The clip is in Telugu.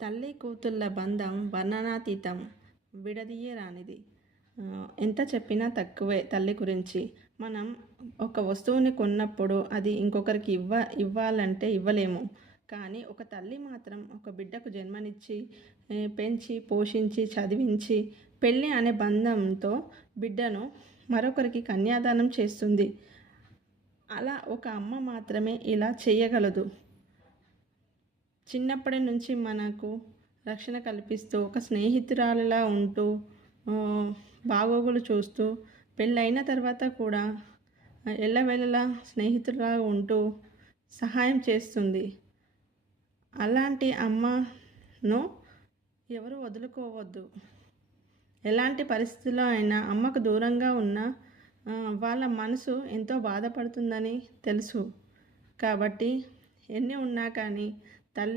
తల్లి కూతుళ్ళ బంధం వర్ణనాతీతం, విడదీయరానిది. ఎంత చెప్పినా తక్కువే తల్లి గురించి. మనం ఒక వస్తువుని కొన్నప్పుడు అది ఇంకొకరికి ఇవ్వాలంటే ఇవ్వలేము. కానీ ఒక తల్లి మాత్రం ఒక బిడ్డకు జన్మనిచ్చి, పెంచి, పోషించి, చదివించి, పెళ్ళి అనే బంధంతో బిడ్డను మరొకరికి కన్యాదానం చేస్తుంది. అలా ఒక అమ్మ మాత్రమే ఇలా చేయగలదు. చిన్నప్పటి నుంచి మనకు రక్షణ కల్పిస్తూ, ఒక స్నేహితురాలిలా ఉంటూ, బాగోగులు చూస్తూ, పెళ్ళైన తర్వాత కూడా ఎల్లవేళలా స్నేహితురాలిగా ఉంటూ సహాయం చేస్తుంది. అలాంటి అమ్మను ఎవరు వదులుకోవద్దు. ఎలాంటి పరిస్థితుల్లో అయినా అమ్మకు దూరంగా ఉన్న వాళ్ళ మనసు ఎంతో బాధపడుతుందని తెలుసు. కాబట్టి ఎన్ని ఉన్నా కానీ తల్లి